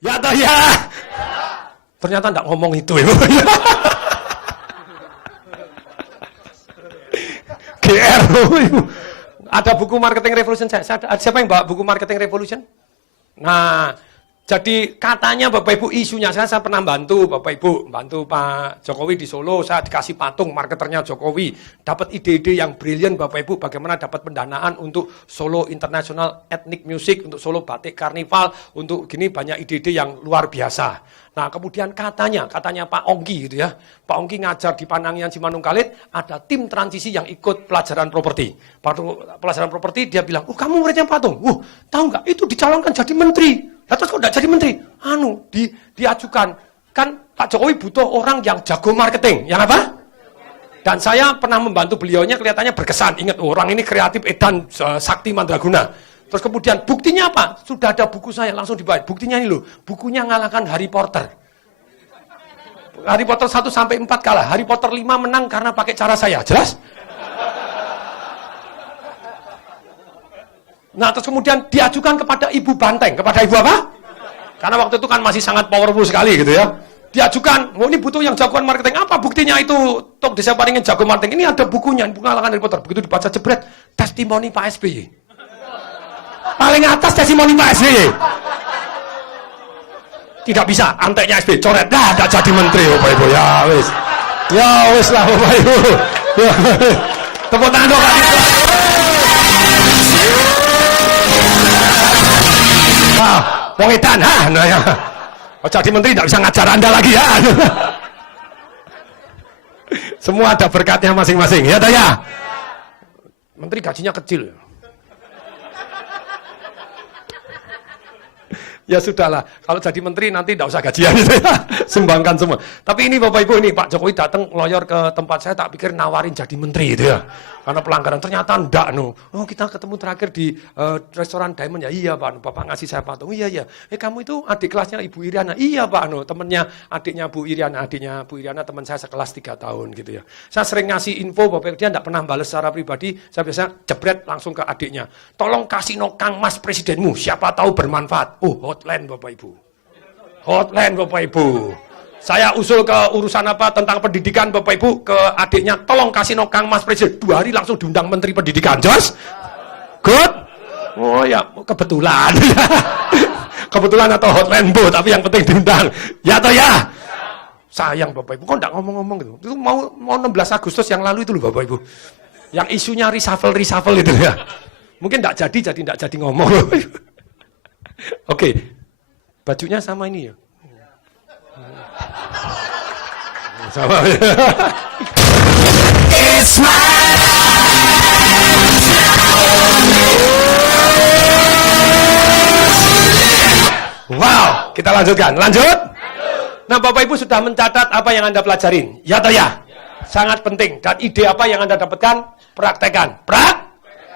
Ya toh ya. Ternyata enggak ngomong itu Ibu. GR Ibu. Ada buku Marketing Revolution ada siapa yang bawa buku Marketing Revolution? Nah, jadi katanya Bapak Ibu isunya saya pernah bantu Bapak Ibu, bantu Pak Jokowi di Solo, saya dikasih patung marketernya Jokowi, dapat ide-ide yang brilian Bapak Ibu, bagaimana dapat pendanaan untuk Solo International Ethnic Music, untuk Solo Batik Karnival, untuk gini banyak ide-ide yang luar biasa. Nah, kemudian katanya Pak Ongki gitu ya, Pak Ongki ngajar di Panangian Simanungkalit, ada tim transisi yang ikut pelajaran properti. Pelajaran properti dia bilang, kamu muridnya patung, tahu nggak itu dicalonkan jadi menteri. Terus kok nggak jadi menteri? Diajukan. Kan Pak Jokowi butuh orang yang jago marketing. Yang apa? Dan saya pernah membantu beliaunya, kelihatannya berkesan. Ingat, orang ini kreatif, edan, sakti mandraguna. Terus kemudian buktinya apa? Sudah ada buku saya, langsung dibaca. Buktinya ini loh, bukunya ngalahkan Harry Potter. Harry Potter 1-4 kalah. Harry Potter 5 menang karena pakai cara saya. Jelas? Nah, terus kemudian diajukan kepada Ibu Banteng. Kepada Ibu apa? Karena waktu itu kan masih sangat powerful sekali gitu ya. Diajukan, ini butuh yang jagoan marketing. Apa buktinya itu? Tok desa paringin jago marketing. Ini ada bukunya, buku ngalahkan Harry Potter. Begitu dibaca jebret, testimoni Pak SBY. Paling atas testimoni Pak SBY. Tidak bisa, anteknya SBY, coret. Dah, tidak jadi menteri Bapak Ibu. Ya wis lah Bapak Ibu. Ya, tepuk tangan dong. Wong edan, jadi menteri tidak bisa ngajar Anda lagi ya. Semua ada berkatnya masing-masing, ya toh ya. Menteri gajinya kecil. Ya sudahlah, kalau jadi menteri nanti tidak usah gajian gitu ya. Sumbangkan semua. Tapi ini Bapak Ibu, ini Pak Jokowi datang ngeloyor ke tempat saya, tak pikir nawarin jadi menteri gitu ya. Karena pelanggaran, ternyata enggak no. Oh, kita ketemu terakhir di restoran Diamond ya. Iya Pak, Bapak ngasih saya patung. Iya. Kamu itu adik kelasnya Ibu Iriana. Iya Pak, temennya adiknya Bu Iriana, teman saya sekelas 3 tahun gitu ya. Saya sering ngasih info Bapak Ibu, dia enggak pernah balas secara pribadi. Saya biasa jebret langsung ke adiknya. Tolong kasih Kang Mas presidenmu, siapa tahu bermanfaat. Hotline Bapak Ibu. Hotline Bapak Ibu. Saya usul ke urusan apa tentang pendidikan Bapak Ibu ke adiknya, tolong kasih Kang Mas Presiden. 2 hari langsung diundang Menteri Pendidikan. Jos? Good? Oh ya, kebetulan. Kebetulan atau hotline Bu, tapi yang penting diundang. Ya atau ya? Sayang Bapak Ibu, kok enggak ngomong-ngomong gitu. Itu mau 16 Agustus yang lalu itu loh Bapak Ibu. Yang isunya reshuffle itu ya. Mungkin enggak jadi ngomong. Oke. Bajunya sama ini ya. Sama ya. Wow, kita lanjutkan. Lanjut. Nah, Bapak Ibu sudah mencatat apa yang Anda pelajarin? Ya atau ya? Sangat penting. Dan ide apa yang Anda dapatkan? Praktekan.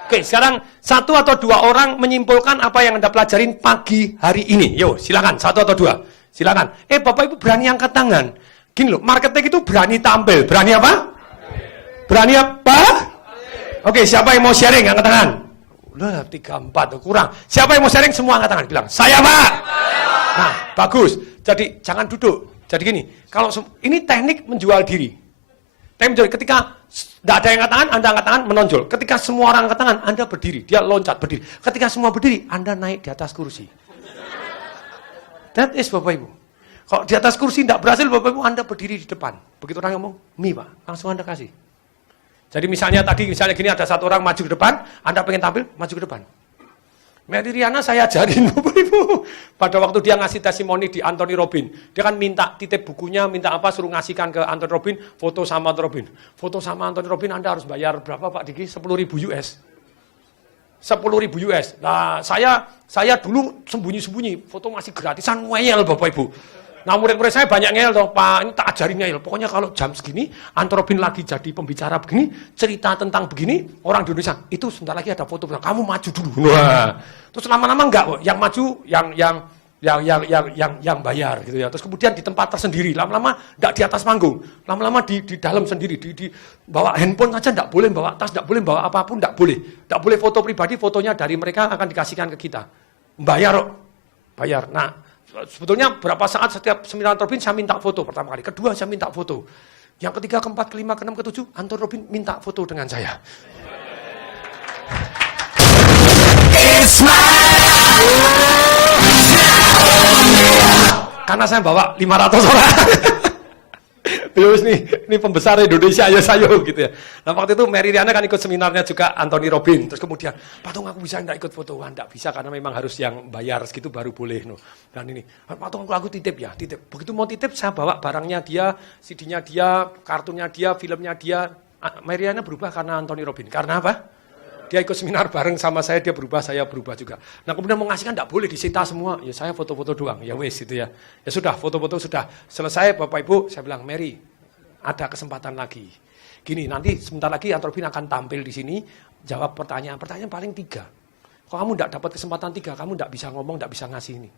Oke, sekarang 1 atau 2 orang menyimpulkan apa yang Anda pelajarin pagi hari ini. Yo, silakan 1 atau 2. Silakan. Bapak Ibu berani angkat tangan. Gini loh, marketing itu berani tampil. Berani apa? Berani apa? Oke, siapa yang mau sharing? Angkat tangan. Udah 3, 4, kurang. Siapa yang mau sharing? Semua angkat tangan. Bilang, saya Pak. Nah, bagus. Jadi, jangan duduk. Jadi gini, kalau ini teknik menjual diri. Teknik menjual, ketika tidak ada yang angkat tangan, Anda angkat tangan, menonjol. Ketika semua orang angkat tangan, Anda berdiri. Dia loncat, berdiri. Ketika semua berdiri, Anda naik di atas kursi. That is Bapak Ibu. Kalau di atas kursi tidak berhasil, Bapak Ibu, Anda berdiri di depan. Begitu orang ngomong, mie Pak, langsung Anda kasih. Jadi misalnya gini ada 1 orang maju ke depan, Anda pengen tampil, maju ke depan. Mary Riana saya ajarin Bapak Ibu. Pada waktu dia ngasih testimoni di Anthony Robbins, dia kan minta titip bukunya, minta apa, suruh ngasihkan ke Anthony Robbins, foto sama Anthony Robbins. Foto sama Anthony Robbins Anda harus bayar berapa Pak Diki? 10.000 US. 10.000 US. Nah, saya dulu sembunyi-sembunyi, foto masih gratisan, ngeyel Bapak Ibu. Nah, murid-murid saya banyak ngeyel toh, Pak, ini tak ajarin ngeyel. Pokoknya kalau jam segini, Anthony Robbins lagi jadi pembicara begini, cerita tentang begini, orang di Indonesia, itu sebentar lagi ada foto, kamu maju dulu. Wah. Terus lama-lama enggak, yang maju yang bayar gitu ya. Terus kemudian di tempat tersendiri, lama-lama enggak di atas panggung, lama-lama di dalam sendiri, di bawa handphone saja enggak boleh, bawa tas enggak boleh, bawa apapun enggak boleh. Enggak boleh foto pribadi, fotonya dari mereka akan dikasihkan ke kita. Bayar. Nah, Sebetulnya berapa saat setiap seminar Anthony Robbins saya minta foto pertama kali. Kedua saya minta foto. Yang ketiga, keempat, kelima, keenam, ketujuh, Anthony Robbins minta foto dengan saya. Karena saya bawa 500 orang. Yus ini pembesar Indonesia ya saya gitu ya. Nah waktu itu Mary Riana kan ikut seminarnya juga Anthony Robbins. Terus kemudian, Pak Tung aku bisa enggak ikut foto? Enggak bisa karena memang harus yang bayar segitu baru boleh. No. Dan ini, Pak Tung aku titip ya, titip. Begitu mau titip saya bawa barangnya dia, CD-nya dia, kartunnya dia, filmnya dia. Mary Riana berubah karena Anthony Robbins. Karena apa? Dia ikut seminar bareng sama saya, dia berubah, saya berubah juga. Nah kemudian mau ngasih kan enggak boleh disita semua. Ya saya foto-foto doang, ya wes gitu ya. Ya sudah, foto-foto sudah selesai Bapak Ibu, saya bilang, Mary, ada kesempatan lagi. Gini, nanti sebentar lagi Anthony Robbins akan tampil di sini, jawab pertanyaan paling 3. Kalau kamu enggak dapat kesempatan 3, kamu enggak bisa ngomong, enggak bisa ngasih ini.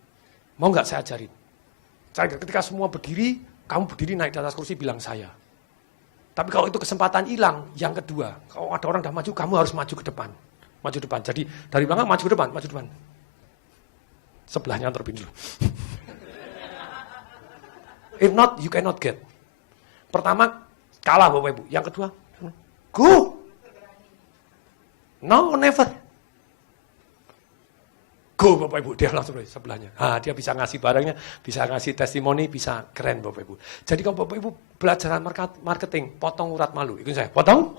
Mau enggak saya ajarin? Ketika semua berdiri, kamu berdiri naik di atas kursi bilang saya. Tapi kalau itu kesempatan hilang, yang kedua, kalau ada orang udah maju, kamu harus maju ke depan. Maju depan. Jadi dari belakang maju ke depan, maju depan. Sebelahnya Anthony dulu. If not, you cannot get. Pertama, kalah Bapak Ibu. Yang kedua, go. No, never. Go Bapak Ibu, dia langsung dari sebelahnya. Dia bisa ngasih barangnya, bisa ngasih testimoni, bisa keren Bapak Ibu. Jadi kalau Bapak Ibu belajar marketing, potong urat malu. Ikut saya, potong.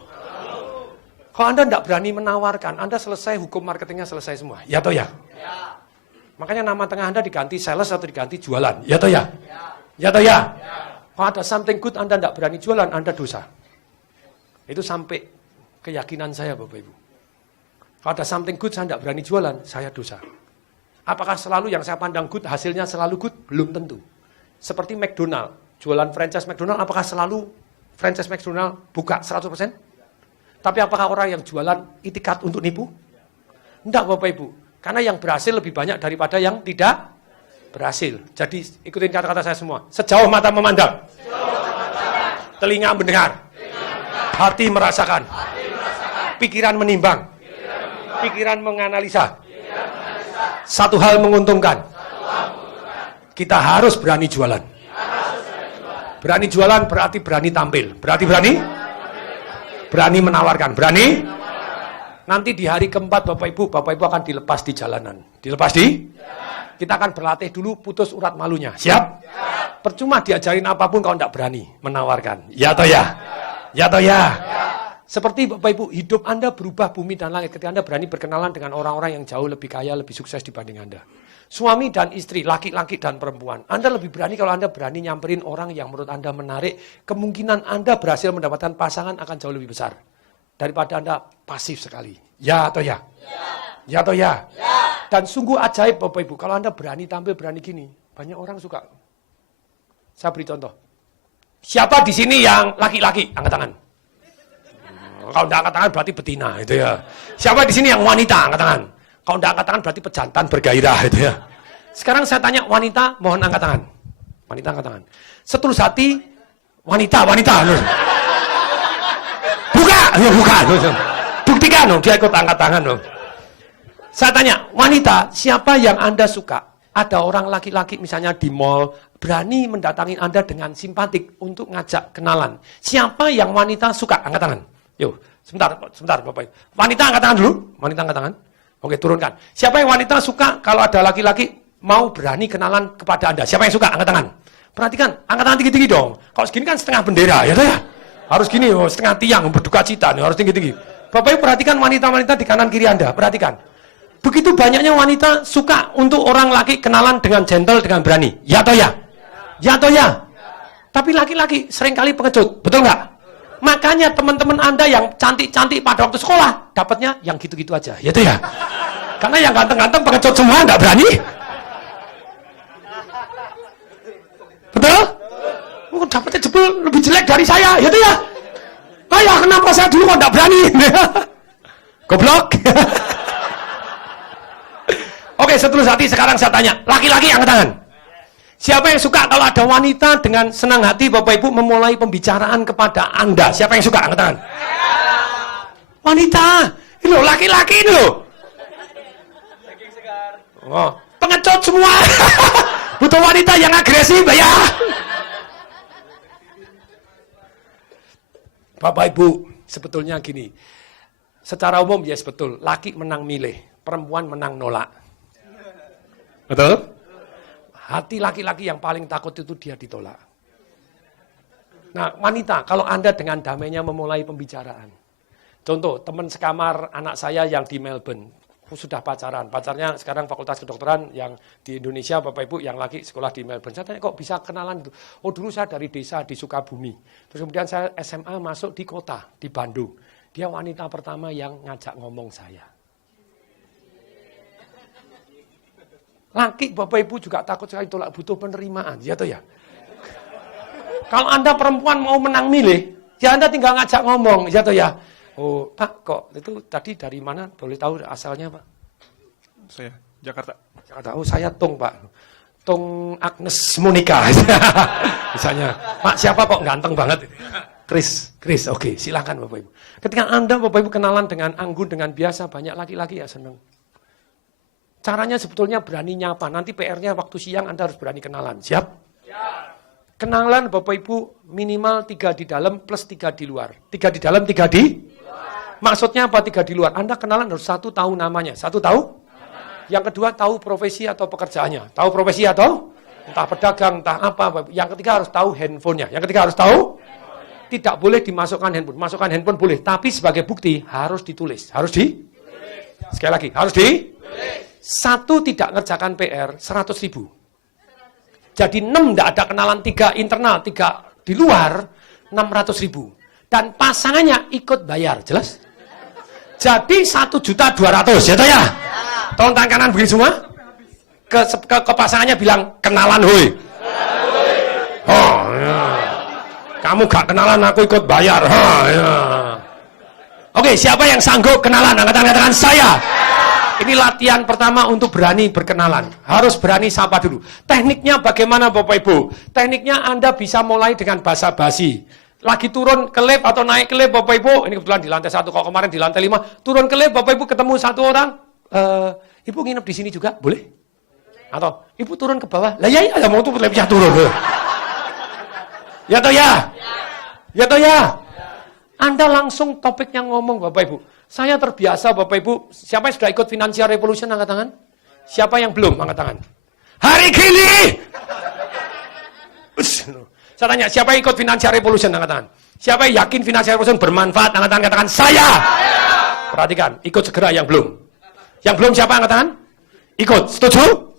Kalau Anda tidak berani menawarkan, Anda selesai hukum marketingnya selesai semua. Ya toh ya? Ya. Makanya nama tengah Anda diganti sales atau diganti jualan. Ya toh ya? Ya toh ya? Kalau ada something good Anda tidak berani jualan, Anda dosa. Itu sampai keyakinan saya Bapak Ibu. Kalau ada something good saya tidak berani jualan, saya dosa. Apakah selalu yang saya pandang good, hasilnya selalu good? Belum tentu. Seperti McDonald, jualan franchise McDonald, apakah selalu franchise McDonald buka 100%? Tapi apakah orang yang jualan itikat untuk nipu? Enggak Bapak Ibu. Karena yang berhasil lebih banyak daripada yang tidak berhasil. Jadi ikutin kata-kata saya semua. Sejauh mata memandang, telinga mendengar, hati merasakan, pikiran menimbang, pikiran menganalisa. Satu hal menguntungkan. Kita harus berani jualan. Berani jualan berarti berani tampil. Berarti berani? Berani menawarkan. Berani? Nanti di hari keempat Bapak Ibu akan dilepas di jalanan. Dilepas di? Kita akan berlatih dulu putus urat malunya. Siap? Percuma diajarin apapun kalau tidak berani menawarkan. Ya atau ya? Ya atau ya? Seperti Bapak Ibu, hidup Anda berubah bumi dan langit ketika Anda berani berkenalan dengan orang-orang yang jauh lebih kaya, lebih sukses dibanding Anda. Suami dan istri, laki-laki dan perempuan. Anda lebih berani kalau Anda berani nyamperin orang yang menurut Anda menarik. Kemungkinan Anda berhasil mendapatkan pasangan akan jauh lebih besar. Daripada Anda pasif sekali. Ya atau ya? Ya atau ya? Dan sungguh ajaib Bapak Ibu, kalau Anda berani tampil, berani gini. Banyak orang suka. Saya beri contoh. Siapa di sini yang laki-laki? Angkat tangan. Kalau tidak angkat tangan berarti betina, itu ya. Siapa di sini yang wanita? Angkat tangan. Kalau tidak angkat tangan berarti pejantan bergairah, itu ya. Sekarang saya tanya wanita, mohon angkat tangan. Wanita angkat tangan. Setulus hati, wanita. Buka, ya buka. Buktikan, dia ikut angkat tangan. Saya tanya, wanita, siapa yang Anda suka? Ada orang laki-laki misalnya di mall, berani mendatangi Anda dengan simpatik untuk ngajak kenalan. Siapa yang wanita suka? Angkat tangan. Yuk, sebentar Bapak. Wanita angkat tangan dulu. Wanita angkat tangan. Oke, turunkan. Siapa yang wanita suka kalau ada laki-laki mau berani kenalan kepada Anda? Siapa yang suka? Angkat tangan. Perhatikan, angkat tangan tinggi-tinggi dong. Kalau segini kan setengah bendera, ya ya. Harus gini, setengah tiang, berduka cita, harus tinggi-tinggi. Bapak Ibu perhatikan wanita-wanita di kanan kiri Anda. Perhatikan. Begitu banyaknya wanita suka untuk orang laki kenalan dengan gentle, dengan berani. Ya atau ya? Ya atau ya? Tapi laki-laki seringkali pengecut. Betul nggak? Makanya teman-teman Anda yang cantik-cantik pada waktu sekolah, dapatnya yang gitu-gitu aja. Ya itu ya. Karena yang ganteng-ganteng pengecut semua, nggak berani. Betul? Dapatnya jebol lebih jelek dari saya. Ya itu ya. Ya kenapa saya dulu kok nggak berani? Goblok. Oke, seterus hati sekarang saya tanya. Laki-laki angkat tangan. Siapa yang suka kalau ada wanita dengan senang hati Bapak Ibu memulai pembicaraan kepada Anda? Siapa yang suka? Angkat tangan. Wanita. Ini loh, laki-laki ini loh. Oh, pengecut semua. Butuh wanita yang agresif ya. Bapak Ibu, sebetulnya gini. Secara umum ya betul, laki menang milih, perempuan menang nolak. Betul? Hati laki-laki yang paling takut itu dia ditolak. Nah, wanita, kalau Anda dengan damainya memulai pembicaraan. Contoh, teman sekamar anak saya yang di Melbourne, sudah pacaran. Pacarnya sekarang fakultas kedokteran yang di Indonesia, Bapak Ibu, yang lagi sekolah di Melbourne. Saya tanya, kok bisa kenalan? Oh, dulu saya dari desa di Sukabumi. Terus kemudian saya SMA masuk di kota, di Bandung. Dia wanita pertama yang ngajak ngomong saya. Laki, Bapak Ibu juga takut sekali tolak, butuh penerimaan. Ya toh ya? Kalau Anda perempuan mau menang milih, ya Anda tinggal ngajak ngomong. Ya toh ya? Oh, Pak, kok itu tadi dari mana? Boleh tahu asalnya, Pak? Saya, Jakarta. Jakarta. Oh, saya Tung, Pak. Tung Agnes Monica. Misalnya, Pak, siapa kok ganteng banget? Chris, oke, silakan Bapak Ibu. Ketika Anda, Bapak Ibu, kenalan dengan anggun, dengan biasa, banyak laki-laki ya seneng. Caranya sebetulnya berani nyapa. Nanti PR-nya waktu siang Anda harus berani kenalan. Siap? Siap. Kenalan Bapak Ibu minimal 3 di dalam plus 3 di luar. 3 di dalam, 3 di luar. Maksudnya apa 3 di luar? Anda kenalan harus 1 tahu namanya. 1 tahu? Yang kedua tahu profesi atau pekerjaannya. Tahu profesi atau? Entah pedagang, entah apa. Yang ketiga harus tahu handphonenya. Yang ketiga harus tahu? Tidak boleh dimasukkan handphone. Masukkan handphone boleh. Tapi sebagai bukti harus ditulis. Harus Sekali lagi, harus ditulis. 1 tidak ngerjakan PR, 100.000. Jadi 6 tidak ada kenalan, 3 internal, 3 di luar, 600.000. Dan pasangannya ikut bayar, jelas? Jadi 1.200.000, ya toh ya? Tolong tangan kanan begini semua. Ke pasangannya bilang, kenalan hoi. Oh, ya. Kamu gak kenalan, aku ikut bayar. Oh, ya. Oke, siapa yang sanggup kenalan? Angkat tangan saya. Ini latihan pertama untuk berani berkenalan. Harus berani sapa dulu. Tekniknya bagaimana Bapak Ibu? Tekniknya Anda bisa mulai dengan basa-basi. Lagi turun ke lift atau naik ke lift Bapak Ibu. Ini kebetulan di lantai 1, kalau kemarin di lantai 5. Turun ke lift Bapak Ibu ketemu satu orang. Ibu nginep di sini juga? Boleh? Atau Ibu turun ke bawah? Lah ya mau tuh liftnya turun. Ya toh ya? Ya toh ya? Anda langsung topiknya ngomong Bapak Ibu. Saya terbiasa Bapak Ibu, siapa yang sudah ikut Financial Revolution angkat tangan? Siapa yang belum angkat tangan? Hari gini! Saya tanya, siapa yang ikut Financial Revolution angkat tangan? Siapa yang yakin Financial Revolution bermanfaat angkat tangan? Katakan saya! Perhatikan, ikut segera yang belum. Yang belum siapa angkat tangan? Ikut, setuju?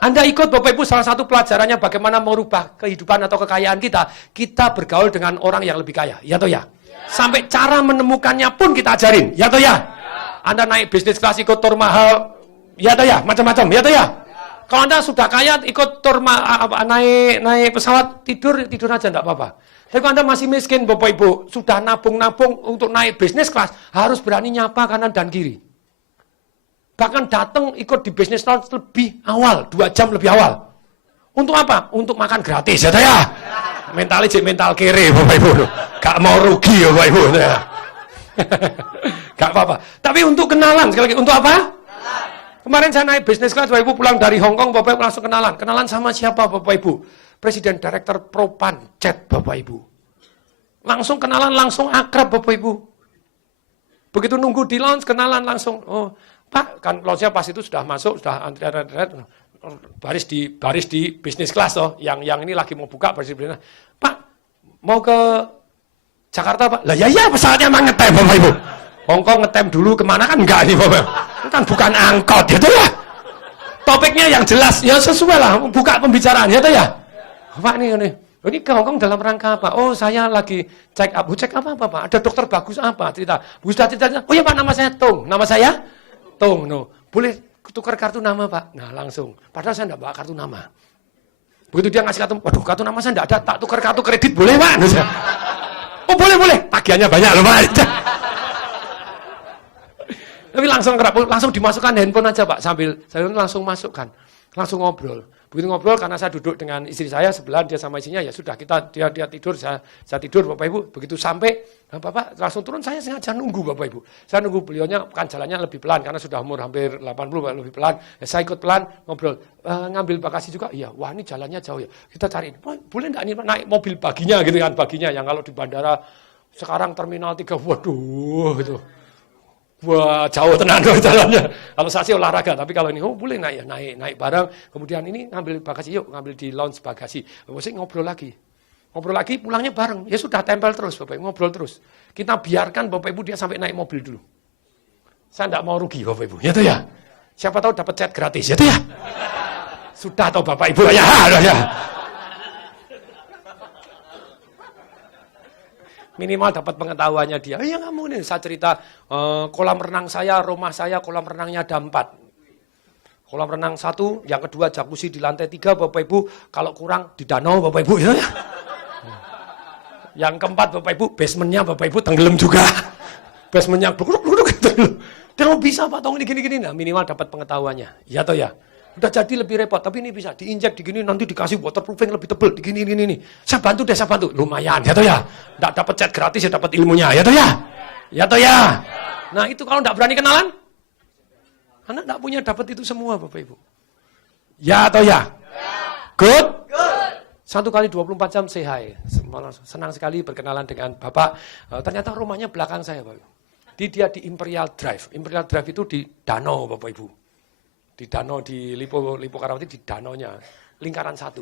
Anda ikut Bapak Ibu, salah satu pelajarannya bagaimana merubah kehidupan atau kekayaan kita. Kita bergaul dengan orang yang lebih kaya, ya toh ya? Sampai cara menemukannya pun kita ajarin, ya toh ya? Anda naik bisnis kelas ikut tour mahal, ya toh ya? Macam-macam, ya toh ya? Kalau Anda sudah kaya ikut tour naik pesawat tidur aja enggak apa-apa. Tapi kalau Anda masih miskin Bapak Ibu, sudah nabung-nabung untuk naik bisnis kelas, harus berani nyapa kanan dan kiri. Bahkan datang ikut di bisnis kelas lebih awal, 2 jam lebih awal. Untuk apa? Untuk makan gratis, ya toh ya? Mentalnya jadi mental kere Bapak Ibu. Gak mau rugi ya Bapak Ibu. Gak apa-apa. Tapi untuk kenalan, sekali lagi, untuk apa? Kemarin saya naik bisnis kelas Bapak Ibu pulang dari Hong Kong, Bapak Ibu langsung kenalan. Kenalan sama siapa Bapak Ibu? Presiden Direktur Propan Jet Bapak Ibu. Langsung kenalan, langsung akrab Bapak Ibu. Begitu nunggu di lounge, kenalan langsung. Oh, Pak, kan lounge-nya pas itu sudah masuk, sudah antrian baris di bisnis kelas toh, yang ini lagi mau buka presiden. Pak, mau ke Jakarta Pak? Lah ya pesawatnya emang ngetem Bapak Ibu. Hongkong ngetem dulu kemana kan enggak nih Bapak. Kan bukan angkot gitu ya. Topiknya yang jelas, ya sesuai lah, buka pembicaraan ya toh ya. Pak ini ke Hongkong dalam rangka apa? Oh saya lagi check up. Cek apa Pak? Ada dokter bagus apa? Cerita. Bu sudah cerita. Oh ya Pak, nama saya Tung. Nama saya Tung. No. Boleh tukar kartu nama Pak. Nah langsung. Padahal saya enggak bawa kartu nama. Begitu dia ngasih kartu, waduh kartu nama saya enggak ada. Tak tukar kartu kredit boleh Pak? Oh boleh. Tagihannya banyak loh Pak. Tapi langsung dimasukkan handphone aja Pak. Sambil saya langsung masukkan. Langsung ngobrol. Begitu ngobrol, karena saya duduk dengan istri saya sebelah, dia sama istrinya, ya sudah, dia tidur, saya tidur, Bapak Ibu. Begitu sampai, nah Bapak langsung turun, saya sengaja nunggu Bapak Ibu. Saya nunggu beliaunya, kan jalannya lebih pelan, karena sudah umur hampir 80, lebih pelan. Ya, saya ikut pelan, ngobrol. Ngambil bagasi juga, iya, wah ini jalannya jauh ya. Kita cari, boleh enggak ini naik mobil baginya gitu kan, baginya yang kalau di bandara, sekarang Terminal 3, waduh gitu. Wah, jauh tenang dong jalannya. Kalau saya sih olahraga, tapi kalau ini, boleh naik bareng. Kemudian ini ngambil bagasi, yuk ngambil di lounge bagasi. Saya ngobrol lagi, pulangnya bareng. Ya sudah, tempel terus, Bapak Ibu, ngobrol terus. Kita biarkan Bapak Ibu dia sampai naik mobil dulu. Saya enggak mau rugi, Bapak Ibu, ya tuh ya. Siapa tahu dapat chat gratis, ya tuh ya. Sudah tahu Bapak Ibu, ya. Minimal dapat pengetahuannya dia. Ya kamu nih, saya cerita kolam renang saya, rumah saya kolam renangnya ada 4. Kolam renang 1, yang kedua jacuzzi di lantai 3, Bapak Ibu. Kalau kurang di danau, Bapak Ibu. Ya. Yang keempat, Bapak Ibu, basementnya Bapak Ibu tenggelam juga. Basementnya bluduk tenggelam. Dia mau bisa Pak, tolong ini gini-gini. Nah, minimal dapat pengetahuannya. Ya toh ya. Udah jadi lebih repot, tapi ini bisa diinjek digini, nanti dikasih waterproofing lebih tebal, digini. Saya bantu. Lumayan, ya toh ya. Nggak dapat cat gratis, ya dapat ilmunya, ya toh ya. Ya toh ya. Nah itu kalau nggak berani kenalan, anak nggak punya dapat itu semua, Bapak Ibu. Ya toh ya. Good? 1 kali 24 jam say hi. Senang sekali berkenalan dengan Bapak. Ternyata rumahnya belakang saya, Bapak Ibu. Dia di Imperial Drive. Imperial Drive itu di danau, Bapak Ibu. Di danau di Lipo Karawati, di danaunya lingkaran 1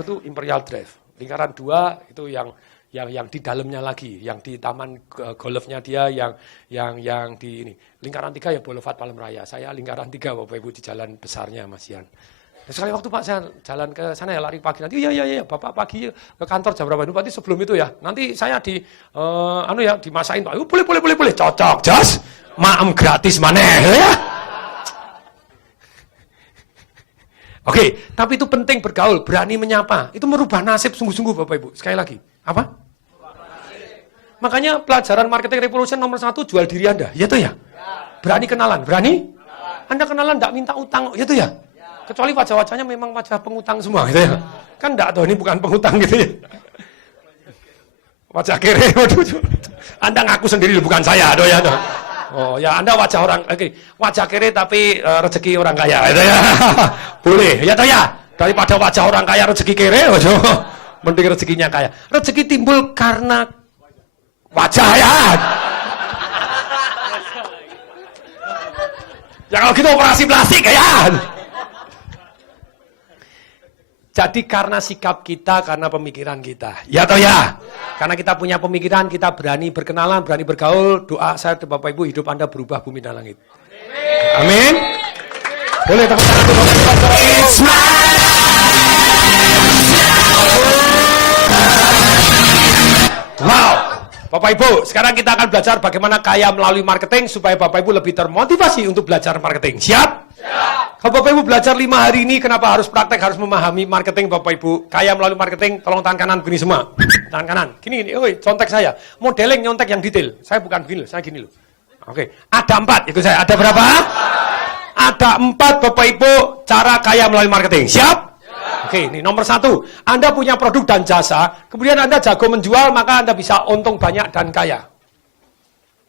itu Imperial Drive, lingkaran 2 itu yang di dalamnya lagi, yang di taman golfnya dia, yang di ini lingkaran 3 ya Boulevard Palem Raya. Saya lingkaran 3 Bapak Ibu di jalan besarnya Mas Yan. Sekali waktu Pak saya jalan ke sana ya, lari pagi nanti iya Bapak pagi ke kantor jam berapa? Nanti sebelum itu ya, nanti saya dimasain Pak. Boleh cocok jos maem gratis maneh ya. Oke, tapi itu penting bergaul, berani menyapa. Itu merubah nasib sungguh-sungguh Bapak Ibu. Sekali lagi, apa? Makanya pelajaran marketing revolution nomor 1, jual diri Anda. Ya tuh ya? Berani kenalan, berani? Anda kenalan enggak minta utang, ya tuh ya? Kecuali wajah-wajahnya memang wajah pengutang semua, gitu ya? Kan enggak tahu ini bukan pengutang gitu ya? Wajah kere, waduh. Anda ngaku sendiri bukan saya, aduh ya. Oh ya, Anda wajah orang, wajah kere tapi rezeki orang kaya, itu ya. Boleh, ya toh ya. Daripada wajah orang kaya rezeki kere, mending rezekinya kaya. Rezeki timbul karena wajah ya. Ya kalau gitu operasi plastik ya. Jadi karena sikap kita, karena pemikiran kita. Ya toh ya? Karena kita punya pemikiran, kita berani berkenalan, berani bergaul. Doa saya ke Bapak Ibu, hidup Anda berubah bumi dan langit. Amin. Boleh tepuk tangan untuk Bapak Ibu. Wow. Bapak Ibu, sekarang kita akan belajar bagaimana kaya melalui marketing supaya Bapak Ibu lebih termotivasi untuk belajar marketing. Siap? Kalau Bapak Ibu belajar 5 hari ini, kenapa harus praktek, harus memahami marketing Bapak Ibu? Kaya melalui marketing, tolong tangan kanan begini semua. Tangan kanan, gini, contek saya. Modeling nyontek yang detail. Saya bukan begini loh, saya gini loh. Oke, ada 4, ikut saya. Ada berapa? Ada 4 Bapak Ibu cara kaya melalui marketing. Siap? Oke, ini nomor 1. Anda punya produk dan jasa, kemudian Anda jago menjual, maka Anda bisa untung banyak dan kaya.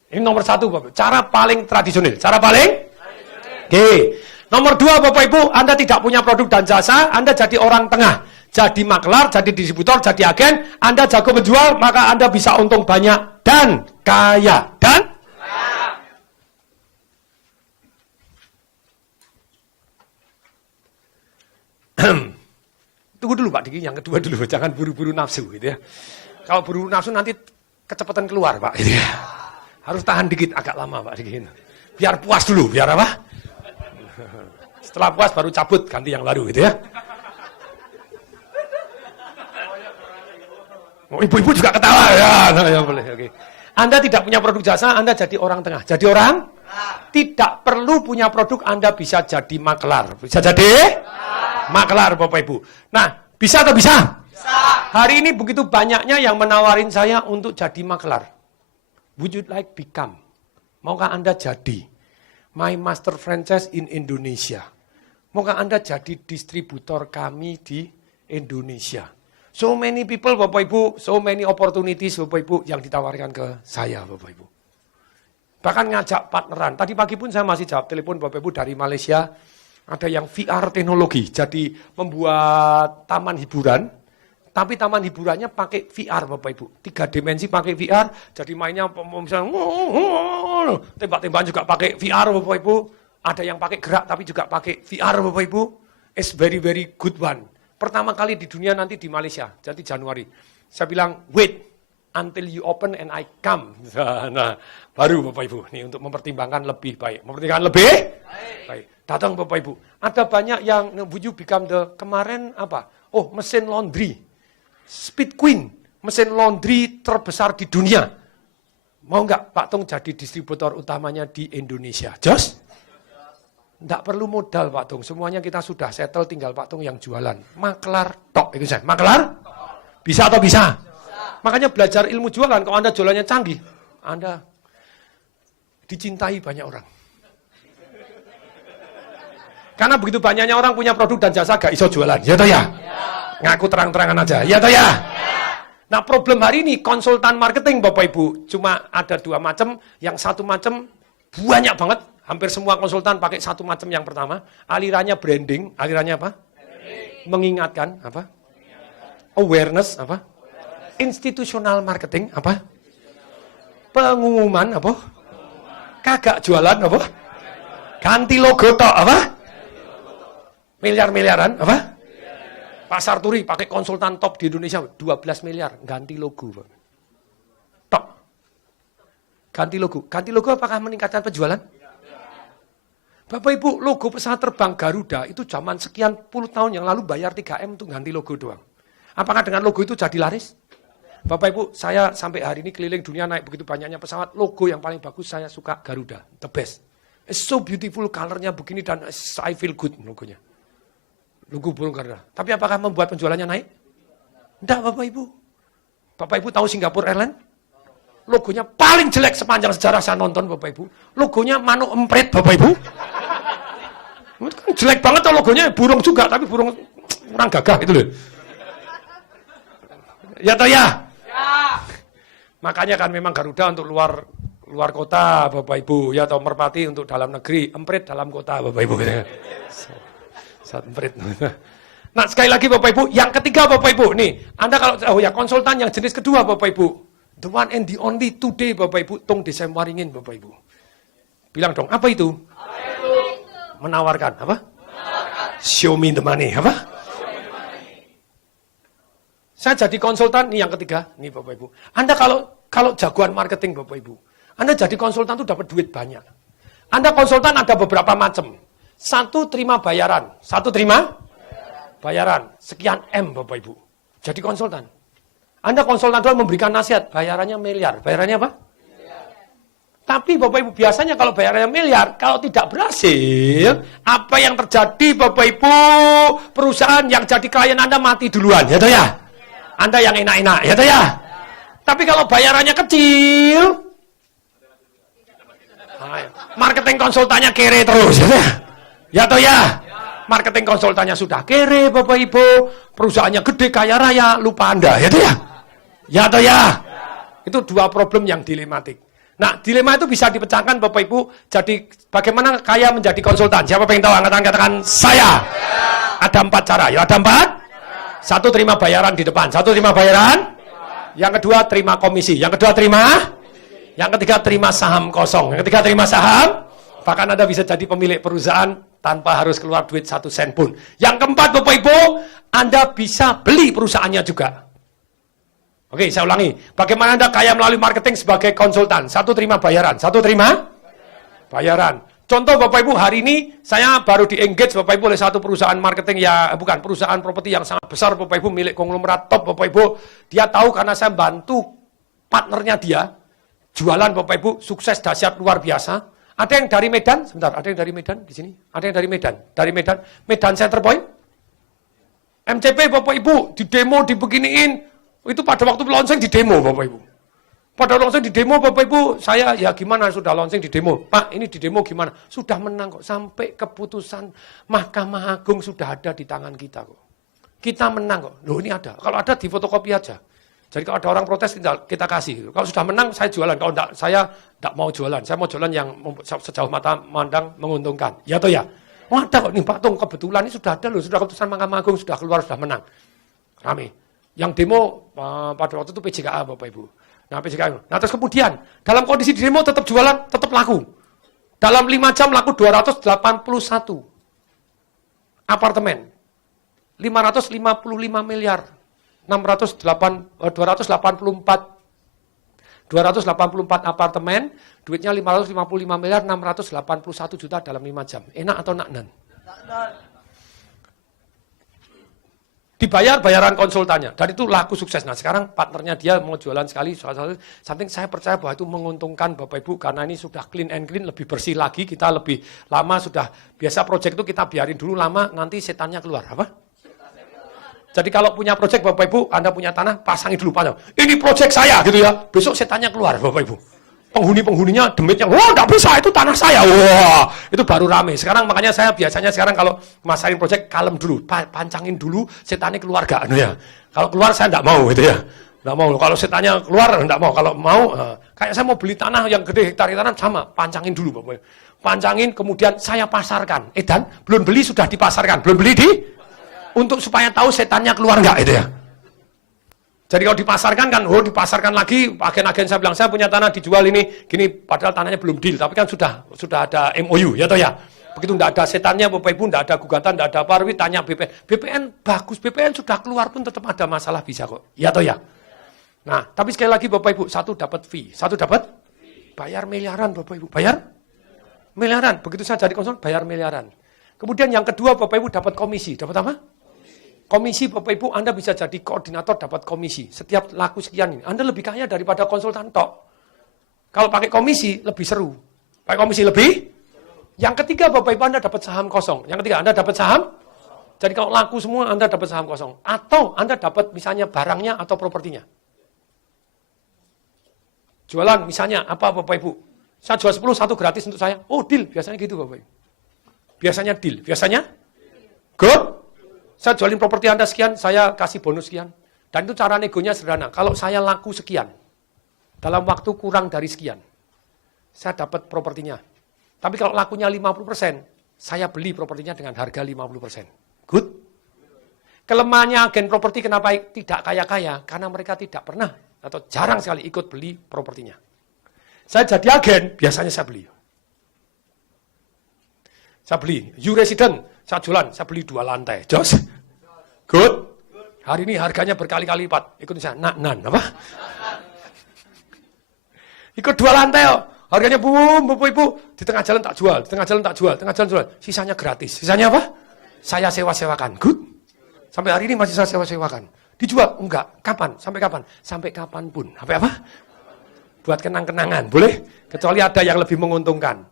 Ini nomor 1 Bapak. Cara paling tradisional. Cara paling? Oke. Nomor 2 Bapak Ibu, Anda tidak punya produk dan jasa, Anda jadi orang tengah. Jadi maklar, jadi distributor, jadi agen, Anda jago menjual, maka Anda bisa untung banyak dan kaya. Dan? Tunggu dulu Pak Diki, yang kedua dulu, jangan buru-buru nafsu gitu ya. Kalau buru nafsu nanti kecepatan keluar Pak gitu ya. Harus tahan dikit, agak lama Pak Diki. Biar puas dulu, biar apa? Setelah puas baru cabut, ganti yang baru gitu ya. Oh, ibu-ibu juga ketawa ya, boleh. Oke. Anda tidak punya produk jasa, Anda jadi orang tengah. Jadi orang tidak perlu punya produk, Anda bisa jadi maklar. Bisa jadi maklar Bapak Ibu. Nah, bisa atau bisa? Bisa. Hari ini begitu banyaknya yang menawarin saya untuk jadi maklar. Would you like become? Maukah Anda jadi my master franchise in Indonesia? Moga Anda jadi distributor kami di Indonesia. So many people, Bapak Ibu, so many opportunities, Bapak Ibu, yang ditawarkan ke saya, Bapak Ibu. Bahkan ngajak partneran. Tadi pagi pun saya masih jawab telepon Bapak Ibu dari Malaysia. Ada yang VR teknologi, jadi membuat taman hiburan. Tapi taman hiburannya pakai VR, Bapak Ibu. 3 dimensi pakai VR, jadi mainnya misalnya tembak-tembakan juga pakai VR, Bapak Ibu. Ada yang pakai gerak tapi juga pakai VR, Bapak Ibu. It's very good one. Pertama kali di dunia nanti di Malaysia, jadi Januari. Saya bilang, wait until you open and I come. Nah, baru Bapak Ibu, nih untuk mempertimbangkan lebih baik. Mempertimbangkan lebih baik. Datang Bapak Ibu. Ada banyak yang, would you become the, kemarin apa? Oh, mesin laundry. Speed Queen, mesin laundry terbesar di dunia. Mau nggak Pak Tung jadi distributor utamanya di Indonesia? Jos? Nggak perlu modal Pak Tung, semuanya kita sudah settle, tinggal Pak Tung yang jualan. Maklar tok, itu saya. Maklar? Bisa atau bisa? Makanya belajar ilmu jualan, kalau Anda jualannya canggih, Anda dicintai banyak orang. Karena begitu banyaknya orang punya produk dan jasa gak iso jualan, ya toh ya? Ngaku terang-terangan aja, ya toh ya? Nah problem hari ini konsultan marketing Bapak Ibu, cuma ada 2 macam, yang satu macam banyak banget, hampir semua konsultan pakai satu macam yang pertama, alirannya branding, alirannya apa? Mengingatkan, apa? Awareness, apa? Institutional marketing, apa? Pengumuman, apa? Kagak jualan, apa? Ganti logo tok, apa? Miliar-miliaran, apa? Pasar Turi pakai konsultan top di Indonesia 12 miliar ganti logo. Tok. Ganti logo. Ganti logo apakah meningkatkan penjualan? Bapak Ibu, logo pesawat terbang Garuda itu zaman sekian puluh tahun yang lalu bayar 3M untuk ganti logo doang. Apakah dengan logo itu jadi laris? Bapak Ibu, saya sampai hari ini keliling dunia naik begitu banyaknya pesawat, logo yang paling bagus saya suka Garuda, the best. It's so beautiful, colornya begini dan I feel good logonya. Logo burung Garuda. Tapi apakah membuat penjualannya naik? Tidak Bapak Ibu. Bapak Ibu tahu Singapore Airlines? Logonya paling jelek sepanjang sejarah saya nonton Bapak Ibu. Logonya manuk empret Bapak Ibu. Itu kan jelek banget tuh logonya, burung juga tapi burung kurang gagah itu loh. Ya toh ya? Ya. Makanya kan memang Garuda untuk luar kota Bapak Ibu, ya atau Merpati untuk dalam negeri, emprit dalam kota Bapak Ibu. Saat emprit. Nah sekali lagi Bapak Ibu, yang ketiga Bapak Ibu, nih Anda kalau konsultan yang jenis kedua Bapak Ibu, the one and the only today Bapak Ibu, Tung Desem Waringin Bapak Ibu. Bilang dong, apa itu? Menawarkan, apa? Show me the money, apa? Saya jadi konsultan, nih yang ketiga, nih Bapak Ibu. Anda kalau jagoan marketing Bapak Ibu, Anda jadi konsultan tuh dapat duit banyak. Anda konsultan ada beberapa macam. Satu terima bayaran, sekian M Bapak Ibu. Jadi konsultan. Anda konsultan doang memberikan nasihat, bayarannya miliar. Bayarannya apa? Miliar. Tapi Bapak Ibu biasanya kalau bayarannya miliar, kalau tidak berhasil, apa yang terjadi Bapak Ibu? Perusahaan yang jadi klien Anda mati duluan, ya toh ya? Anda yang enak-enak, ya toh ya? Tapi kalau bayarannya kecil, marketing konsultannya kere terus, ya toh ya? Ya toh ya? Marketing konsultannya sudah kere Bapak Ibu, perusahaannya gede, kaya raya, lupa Anda, ya toh ya? Ya toh ya? Itu 2 problem yang dilematik. Nah, dilema itu bisa dipecahkan Bapak Ibu, jadi bagaimana kaya menjadi konsultan? Siapa pengen tahu? Katakan saya. Ada 4 cara, ya ada 4. 1 terima bayaran di depan, 1 terima bayaran. Yang kedua terima komisi, yang kedua yang ketiga terima saham kosong, yang ketiga terima saham. Bahkan Anda bisa jadi pemilik perusahaan tanpa harus keluar duit 1 sen pun. Yang keempat Bapak Ibu, Anda bisa beli perusahaannya juga. Oke, saya ulangi. Bagaimana Anda kaya melalui marketing sebagai konsultan? 1 terima bayaran, 1 terima bayaran. Contoh Bapak Ibu, hari ini saya baru di-engage Bapak Ibu oleh satu perusahaan marketing perusahaan properti yang sangat besar Bapak Ibu, milik konglomerat top Bapak Ibu. Dia tahu karena saya bantu partnernya dia, jualan Bapak Ibu, sukses dahsyat luar biasa. Ada yang dari Medan, sebentar, ada yang dari Medan di sini? Ada yang dari Medan Center Point. MCP Bapak Ibu, di demo, dibeginiin, itu pada waktu launching di demo Bapak Ibu. Pada launching di demo Bapak Ibu, saya ya gimana sudah launching di demo. Pak, ini di demo gimana? Sudah menang kok. Sampai keputusan Mahkamah Agung sudah ada di tangan kita kok. Kita menang kok. Loh ini ada. Kalau ada di fotokopi aja. Jadi kalau ada orang protes kita kasih. Kalau sudah menang saya jualan. Kalau enggak, saya enggak mau jualan. Saya mau jualan yang sejauh mata mandang menguntungkan. Ya toh ya? Oh ada kok nih Pak Tung, kebetulan ini sudah ada loh. Sudah keputusan Mahkamah Agung, sudah keluar, sudah menang. Rame. Yang demo pada waktu itu PJKA Bapak Ibu. Nah, PJKA. Nah, terus kemudian, dalam kondisi di demo tetap jualan, tetap laku. Dalam 5 jam laku 281 apartemen. 555 miliar. 284 apartemen, duitnya 555 miliar, 681 juta dalam 5 jam. Enak atau naknan? Dibayar bayaran konsultannya, dan itu laku sukses. Nah sekarang partnernya dia mau jualan sekali, something saya percaya bahwa itu menguntungkan Bapak Ibu, karena ini sudah clean and clean, lebih bersih lagi, kita lebih lama sudah, biasa proyek itu kita biarin dulu lama, nanti setannya keluar, apa? Jadi kalau punya proyek Bapak Ibu, Anda punya tanah, pasangi dulu, pasang. Ini proyek saya gitu ya, besok setannya keluar Bapak Ibu. Penghuni-penghuninya demitnya, wah nggak bisa, itu tanah saya, wah itu baru rame. Sekarang makanya saya biasanya sekarang kalau masarin proyek kalem dulu, pancangin dulu, setannya keluar gak, ya. Kalau keluar saya nggak mau gitu ya, nggak mau. Kalau setannya keluar nggak mau, kalau mau, kayak saya mau beli tanah yang gede hektar-hektaran sama, pancangin dulu Bapak Ibu. Pancangin kemudian saya pasarkan, dan belum beli sudah dipasarkan, belum beli untuk supaya tahu setannya keluar nggak itu ya. Jadi kalau dipasarkan kan, dipasarkan lagi, agen-agen saya bilang, saya punya tanah dijual ini, gini, padahal tanahnya belum deal, tapi kan sudah ada MOU, ya toh ya. Begitu enggak ada setannya, Bapak Ibu, enggak ada gugatan, enggak ada apa, tanya BPN. BPN bagus, BPN sudah keluar pun tetap ada masalah bisa kok, ya toh ya. Nah, tapi sekali lagi Bapak Ibu, satu dapat fee, satu dapat bayar miliaran Bapak Ibu, bayar miliaran. Begitu saya jadi konsul, bayar miliaran. Kemudian yang kedua Bapak Ibu dapat komisi, dapat apa? Komisi Bapak Ibu, Anda bisa jadi koordinator dapat komisi. Setiap laku sekian ini. Anda lebih kaya daripada konsultan tok. Kalau pakai komisi, lebih seru. Pakai komisi lebih? Yang ketiga Bapak Ibu, Anda dapat saham kosong. Yang ketiga, Anda dapat saham? Jadi kalau laku semua, Anda dapat saham kosong. Atau Anda dapat misalnya barangnya atau propertinya. Jualan misalnya, apa Bapak Ibu? Saya jual 10, satu gratis untuk saya. Oh deal, biasanya gitu Bapak Ibu. Biasanya deal. Biasanya? Good. Saya jualin properti Anda sekian, saya kasih bonus sekian. Dan itu cara negonya sederhana. Kalau saya laku sekian, dalam waktu kurang dari sekian, saya dapat propertinya. Tapi kalau lakunya 50%, saya beli propertinya dengan harga 50%. Good? Kelemahannya agen properti kenapa tidak kaya-kaya? Karena mereka tidak pernah atau jarang sekali ikut beli propertinya. Saya jadi agen, biasanya saya beli. Saya beli, you resident, saya jualan, saya beli 2 lantai. Jos? Good? Hari ini harganya berkali-kali lipat. Ikut saya, naknan, apa? Ikut 2 lantai, harganya boom, Bapak Ibu. Di tengah jalan tak jual, di tengah jalan tak jual, tengah jalan jual. Sisanya gratis. Sisanya apa? Saya sewa-sewakan. Good? Sampai hari ini masih saya sewa-sewakan. Dijual? Enggak. Kapan? Sampai kapan? Sampai kapanpun. Sampai apa? Buat kenang-kenangan. Boleh? Kecuali ada yang lebih menguntungkan.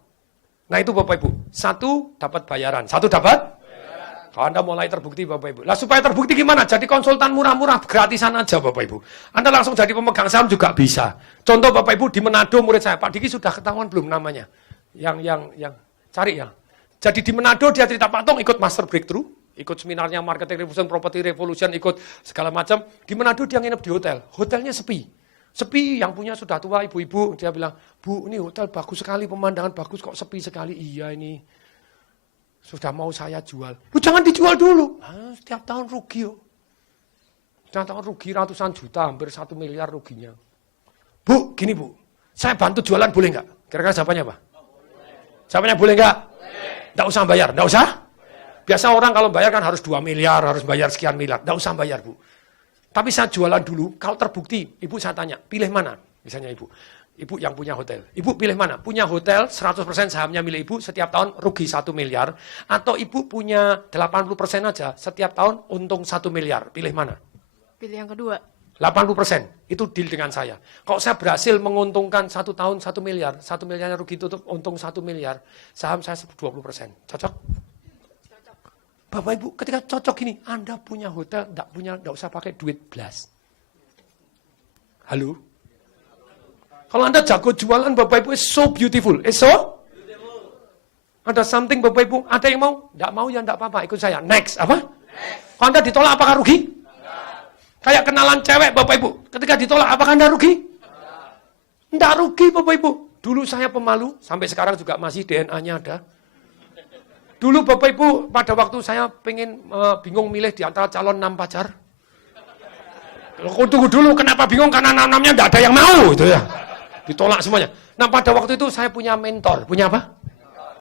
Nah itu Bapak Ibu, satu dapat bayaran, satu dapat bayaran. Kalau Anda mulai terbukti Bapak Ibu. Lah supaya terbukti gimana? Jadi konsultan murah-murah, gratisan aja Bapak Ibu. Anda langsung jadi pemegang saham juga bisa. Contoh Bapak Ibu di Manado murid saya, Pak Diki sudah ketahuan belum namanya? Yang cari ya. Jadi di Manado dia cerita Pak Tong ikut Master Breakthrough, ikut seminarnya Marketing Revolution, Property Revolution, ikut segala macam. Di Manado dia nginep di hotel, hotelnya sepi. Sepi, yang punya sudah tua, ibu-ibu, dia bilang, Bu, ini hotel bagus sekali, pemandangan bagus, kok sepi sekali. Iya ini, sudah mau saya jual. Lu jangan dijual dulu. Setiap tahun rugi. Setiap tahun rugi ratusan juta, hampir 1 miliar ruginya. Bu, gini Bu, saya bantu jualan boleh nggak? Kira-kira jawabannya apa? Jawabannya boleh nggak? Nggak usah bayar, nggak usah? Biasa orang kalau bayar kan harus 2 miliar, harus bayar sekian miliar. Nggak usah bayar Bu. Tapi saya jualan dulu, kalau terbukti, ibu saya tanya, pilih mana? Misalnya ibu yang punya hotel. Ibu pilih mana? Punya hotel, 100% sahamnya milik ibu, setiap tahun rugi 1 miliar. Atau ibu punya 80% aja, setiap tahun untung 1 miliar. Pilih mana? Pilih yang kedua. 80%, itu deal dengan saya. Kalau saya berhasil menguntungkan 1 tahun 1 miliar, 1 miliarnya rugi tutup, untung 1 miliar, saham saya 20%. Cocok? Bapak Ibu, ketika cocok gini, Anda punya hotel, enggak usah pakai duit belas. Halo? Kalau Anda jago jualan, Bapak Ibu, it's so beautiful. It's so? Ada something, Bapak Ibu, ada yang mau? Tidak mau ya tidak apa-apa, ikut saya. Next, apa? Kalau Anda ditolak, apakah rugi? Kayak kenalan cewek, Bapak Ibu. Ketika ditolak, apakah Anda rugi? Tidak rugi, Bapak Ibu. Dulu saya pemalu, sampai sekarang juga masih DNA-nya ada. Dulu Bapak Ibu, pada waktu saya pengen bingung milih di antara calon 6 pacar. Tunggu dulu, kenapa bingung? Karena 6-6-nya tidak ada yang mau, itu ya. Ditolak semuanya. Nah, pada waktu itu saya punya mentor. Punya apa?